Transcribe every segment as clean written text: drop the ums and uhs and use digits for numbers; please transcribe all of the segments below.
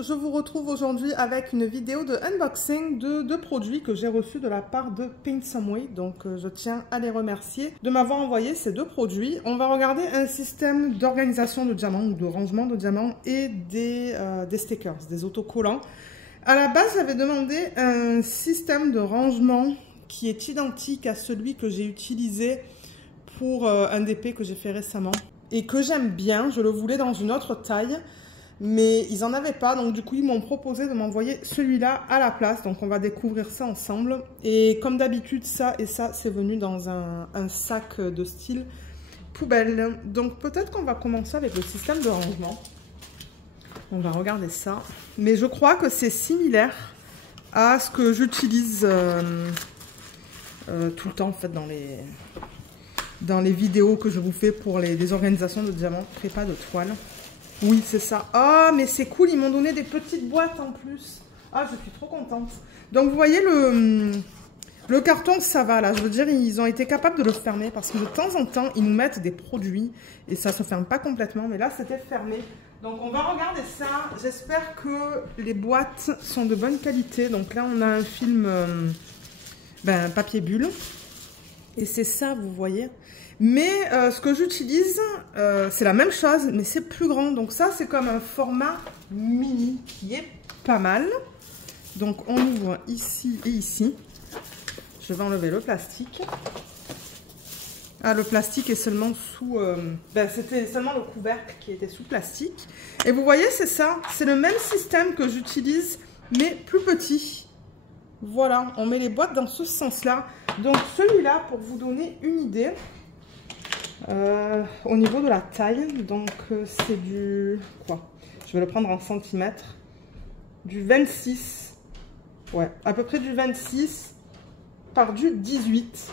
je vous retrouve aujourd'hui avec une vidéo de unboxing de deux produits que j'ai reçus de la part de Paint Some Way. Donc je tiens à les remercier de m'avoir envoyé ces deux produits. On va regarder un système d'organisation de diamants ou de rangement de diamants et des stickers, des autocollants. À la base, j'avais demandé un système de rangement qui est identique à celui que j'ai utilisé pour un DP que j'ai fait récemment et que j'aime bien. Je le voulais dans une autre taille, mais ils n'en avaient pas, donc du coup ils m'ont proposé de m'envoyer celui-là à la place. Donc on va découvrir ça ensemble. Et comme d'habitude, ça et ça, c'est venu dans un sac de style poubelle. Donc peut-être qu'on va commencer avec le système de rangement. On va regarder ça. Mais je crois que c'est similaire à ce que j'utilise tout le temps en fait dans les vidéos que je vous fais pour des organisations de diamants, prépa de toile. Oui, c'est ça. Ah, mais c'est cool, ils m'ont donné des petites boîtes en plus. Ah, je suis trop contente. Donc, vous voyez, le carton, ça va, là. Je veux dire, ils ont été capables de le fermer parce que de temps en temps, ils nous mettent des produits et ça se ferme pas complètement. Mais là, c'était fermé. Donc, on va regarder ça. J'espère que les boîtes sont de bonne qualité. Donc là, on a un film papier bulle. Et c'est ça, vous voyez. Mais ce que j'utilise, c'est la même chose, mais c'est plus grand. Donc ça, c'est comme un format mini qui est pas mal. Donc on ouvre ici et ici. Je vais enlever le plastique. Ah, le plastique est seulement sous... c'était seulement le couvercle qui était sous plastique. Et vous voyez, c'est ça. C'est le même système que j'utilise, mais plus petit. Voilà, on met les boîtes dans ce sens-là. Donc celui-là, pour vous donner une idée... au niveau de la taille, donc c'est du quoi? Je vais le prendre en centimètres. Du 26, ouais, à peu près du 26 par du 18.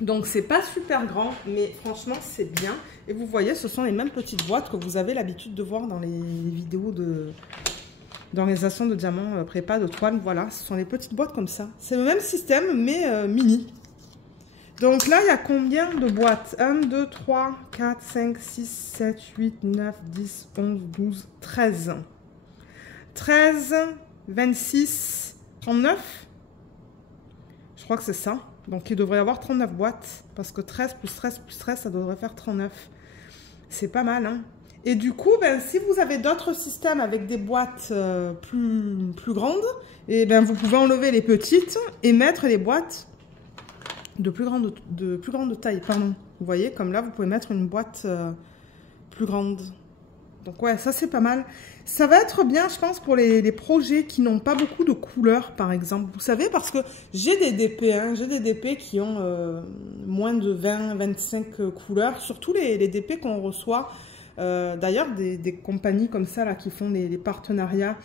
Donc c'est pas super grand, mais franchement c'est bien. Et vous voyez, ce sont les mêmes petites boîtes que vous avez l'habitude de voir dans les vidéos d'organisation de diamants prépa de toile. Voilà, ce sont les petites boîtes comme ça. C'est le même système, mais mini. Donc là, il y a combien de boîtes? 1, 2, 3, 4, 5, 6, 7, 8, 9, 10, 11, 12, 13. 13, 26, 39. Je crois que c'est ça. Donc il devrait y avoir 39 boîtes. Parce que 13 plus 13 plus 13, ça devrait faire 39. C'est pas mal, hein? Et du coup, si vous avez d'autres systèmes avec des boîtes plus grandes, et vous pouvez enlever les petites et mettre les boîtes de plus grande taille, pardon. Vous voyez, comme là, vous pouvez mettre une boîte plus grande. Donc ouais, ça c'est pas mal. Ça va être bien, je pense, pour les projets qui n'ont pas beaucoup de couleurs, par exemple. Vous savez, parce que j'ai des DP, hein, j'ai des DP qui ont moins de 20-25 couleurs. Surtout les DP qu'on reçoit, d'ailleurs, des compagnies comme ça, là, qui font les partenariats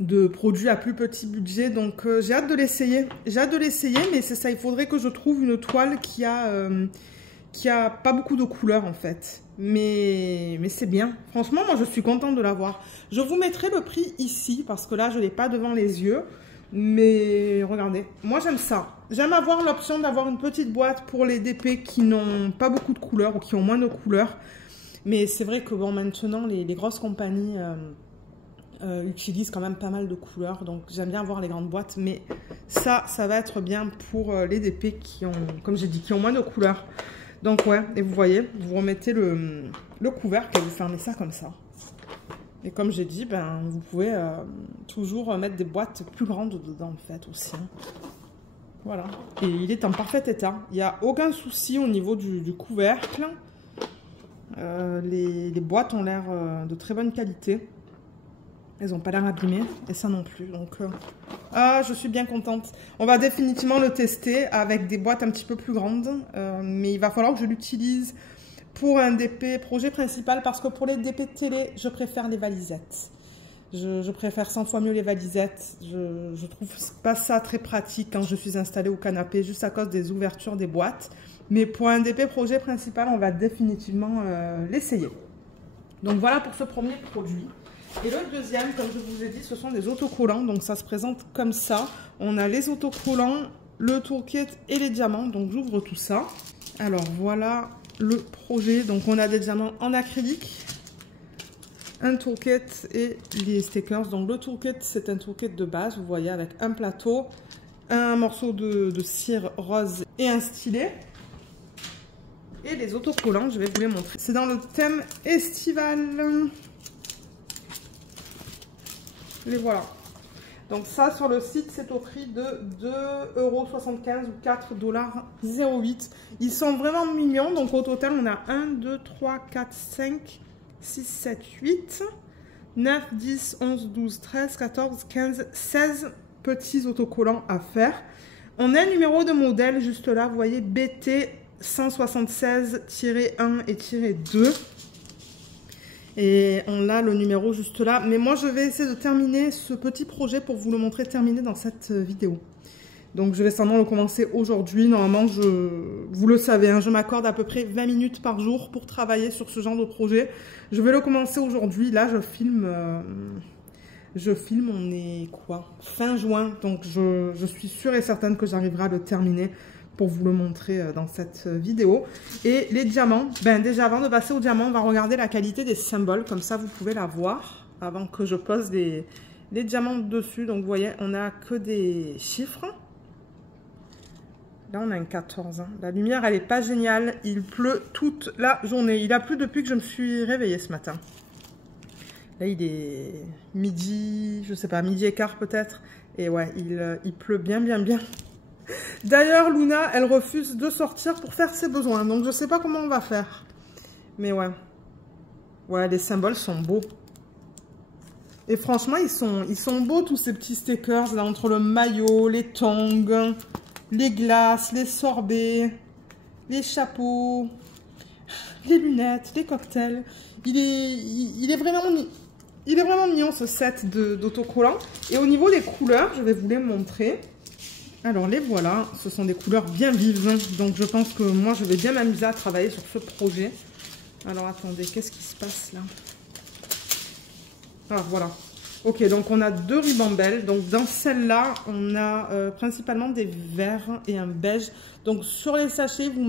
de produits à plus petit budget, donc j'ai hâte de l'essayer. J'ai hâte de l'essayer, mais c'est ça, il faudrait que je trouve une toile qui a pas beaucoup de couleurs en fait. Mais c'est bien. Franchement, moi je suis contente de l'avoir. Je vous mettrai le prix ici, parce que là je ne l'ai pas devant les yeux. Mais regardez, moi j'aime ça. J'aime avoir l'option d'avoir une petite boîte pour les DP qui n'ont pas beaucoup de couleurs ou qui ont moins de couleurs. Mais c'est vrai que bon, maintenant les grosses compagnies... utilise quand même pas mal de couleurs, donc j'aime bien avoir les grandes boîtes, mais ça va être bien pour les DP qui ont, comme j'ai dit, qui ont moins de couleurs. Donc ouais, et vous voyez, vous remettez le couvercle et vous fermez ça comme ça. Et comme j'ai dit, vous pouvez toujours mettre des boîtes plus grandes dedans en fait aussi. Voilà, et il est en parfait état, il n'y a aucun souci au niveau du couvercle. Les boîtes ont l'air de très bonne qualité. Elles n'ont pas l'air abîmées, et ça non plus. Donc, je suis bien contente. On va définitivement le tester avec des boîtes un petit peu plus grandes. Mais il va falloir que je l'utilise pour un DP projet principal. Parce que pour les DP télé, je préfère les valisettes. Je préfère 100 fois mieux les valisettes. Je trouve pas ça très pratique quand je suis installée au canapé, juste à cause des ouvertures des boîtes. Mais pour un DP projet principal, on va définitivement l'essayer. Donc voilà pour ce premier produit. Et le deuxième, comme je vous ai dit, ce sont des autocollants. Donc ça se présente comme ça. On a les autocollants, le toolkit et les diamants. Donc j'ouvre tout ça. Alors voilà le projet. Donc on a des diamants en acrylique. un toolkit et les stickers. Donc le toolkit, c'est un toolkit de base, vous voyez, avec un plateau, un morceau de cire rose et un stylet. Et les autocollants, je vais vous les montrer. C'est dans le thème estival. Les voilà. Donc ça, sur le site, c'est au prix de 2,75 € ou 4,08 $. Ils sont vraiment mignons. Donc au total, on a 1, 2, 3, 4, 5, 6, 7, 8, 9, 10, 11, 12, 13, 14, 15, 16 petits autocollants à faire. On a un numéro de modèle juste là. Vous voyez, BT 176-1 et -2. Et on a le numéro juste là. Mais moi, je vais essayer de terminer ce petit projet pour vous le montrer terminé dans cette vidéo. Donc, je vais sûrement le commencer aujourd'hui. Normalement, vous le savez, hein, je m'accorde à peu près 20 minutes par jour pour travailler sur ce genre de projet. Je vais le commencer aujourd'hui. Là, je filme, on est quoi? Fin juin. Donc, je suis sûre et certaine que j'arriverai à le terminer pour vous le montrer dans cette vidéo. Et les diamants, ben déjà avant de passer aux diamants, on va regarder la qualité des symboles, comme ça vous pouvez la voir avant que je pose les diamants dessus. Donc vous voyez, on n'a que des chiffres. Là on a un 14. Hein. La lumière elle est pas géniale, il pleut toute la journée. Il a plu depuis que je me suis réveillée ce matin. Là il est midi, je sais pas, midi et quart peut-être. Et ouais, il pleut bien. D'ailleurs, Luna, elle refuse de sortir pour faire ses besoins. Donc, je sais pas comment on va faire. Mais ouais. Ouais, les symboles sont beaux. Et franchement, ils sont beaux, tous ces petits stickers, là, entre le maillot, les tongs, les glaces, les sorbets, les chapeaux, les lunettes, les cocktails. Il est vraiment mignon, ce set d'autocollants. Et au niveau des couleurs, je vais vous les montrer. Alors les voilà, ce sont des couleurs bien vives, donc je pense que moi je vais bien m'amuser à travailler sur ce projet. Alors attendez, qu'est-ce qui se passe là? Ah voilà, ok, donc on a deux ribambelles, donc dans celle-là on a principalement des verts et un beige. Donc sur les sachets, ils vous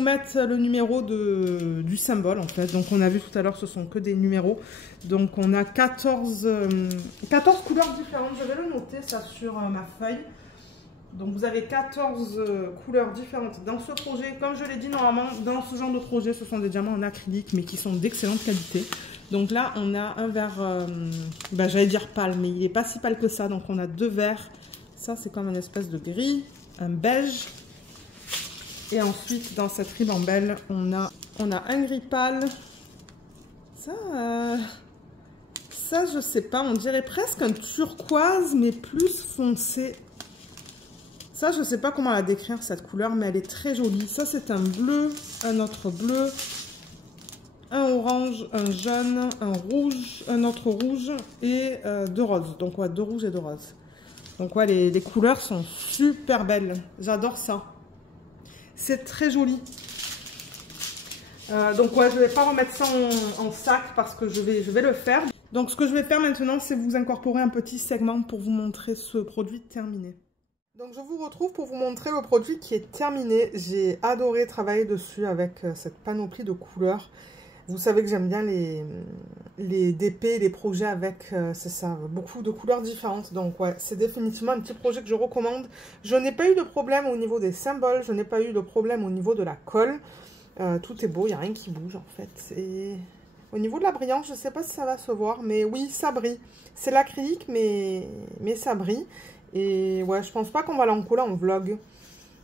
mettent le numéro du symbole en fait. Donc on a vu tout à l'heure, ce sont que des numéros. Donc on a 14 couleurs différentes, je vais le noter ça sur ma feuille. Donc vous avez 14 couleurs différentes dans ce projet. Comme je l'ai dit, normalement, dans ce genre de projet, ce sont des diamants en acrylique, mais qui sont d'excellente qualité. Donc là, on a un vert, j'allais dire pâle, mais il n'est pas si pâle que ça. Donc on a deux verts. Ça, c'est comme une espèce de gris, un beige. Et ensuite, dans cette ribambelle, on a un gris pâle. Ça, je sais pas, on dirait presque un turquoise, mais plus foncé. Ça, je ne sais pas comment la décrire, cette couleur, mais elle est très jolie. Ça, c'est un bleu, un autre bleu, un orange, un jaune, un rouge, un autre rouge et deux roses. Donc, ouais, deux rouges et deux roses. Donc, ouais, les couleurs sont super belles. J'adore ça. C'est très joli. Donc, ouais, je ne vais pas remettre ça en sac parce que je vais le faire. Donc, ce que je vais faire maintenant, c'est vous incorporer un petit segment pour vous montrer ce produit terminé. Donc je vous retrouve pour vous montrer le produit qui est terminé. J'ai adoré travailler dessus avec cette panoplie de couleurs. Vous savez que j'aime bien les DP, les projets avec, c'est ça, beaucoup de couleurs différentes. Donc ouais, c'est définitivement un petit projet que je recommande. Je n'ai pas eu de problème au niveau des symboles, je n'ai pas eu de problème au niveau de la colle. Tout est beau, il n'y a rien qui bouge en fait. Et au niveau de la brillance, je ne sais pas si ça va se voir, mais oui, ça brille. C'est l'acrylique, mais ça brille. Et ouais, je pense pas qu'on va l'encoller en vlog.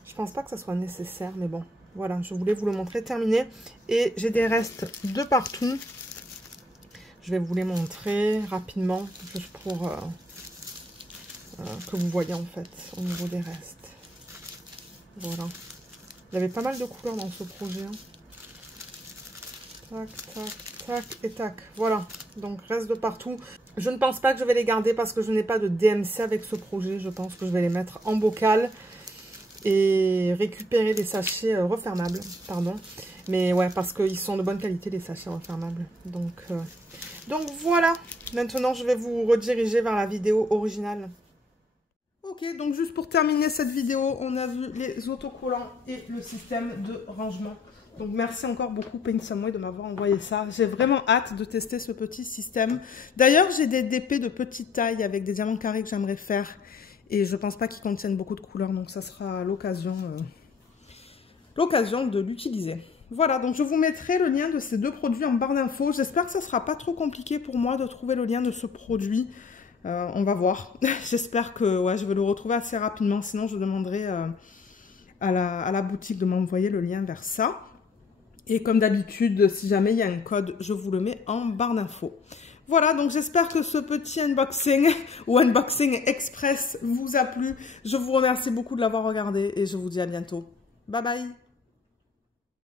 Je pense pas que ça soit nécessaire, mais bon, voilà, je voulais vous le montrer terminé. Et j'ai des restes de partout. Je vais vous les montrer rapidement, juste pour que vous voyez en fait au niveau des restes. Voilà. Il y avait pas mal de couleurs dans ce projet. Hein. Tac, tac, tac et tac. Voilà. Donc, reste de partout. Je ne pense pas que je vais les garder parce que je n'ai pas de DMC avec ce projet. Je pense que je vais les mettre en bocal et récupérer les sachets refermables. Pardon. Mais ouais, parce qu'ils sont de bonne qualité, les sachets refermables. Donc voilà. Maintenant, je vais vous rediriger vers la vidéo originale. Ok, Ok, donc juste pour terminer cette vidéo, on a vu les autocollants et le système de rangement. Donc merci encore beaucoup Paintsomeway de m'avoir envoyé ça. J'ai vraiment hâte de tester ce petit système. D'ailleurs, j'ai des DP de petite taille avec des diamants carrés que j'aimerais faire. Et je pense pas qu'ils contiennent beaucoup de couleurs, donc ça sera l'occasion de l'utiliser. Voilà, donc je vous mettrai le lien de ces deux produits en barre d'infos. J'espère que ça sera pas trop compliqué pour moi de trouver le lien de ce produit. On va voir. J'espère que ouais, je vais le retrouver assez rapidement. Sinon, je demanderai à la boutique de m'envoyer le lien vers ça. Et comme d'habitude, si jamais il y a un code, je vous le mets en barre d'infos. Voilà, donc j'espère que ce petit unboxing ou unboxing express vous a plu. Je vous remercie beaucoup de l'avoir regardé et je vous dis à bientôt. Bye bye!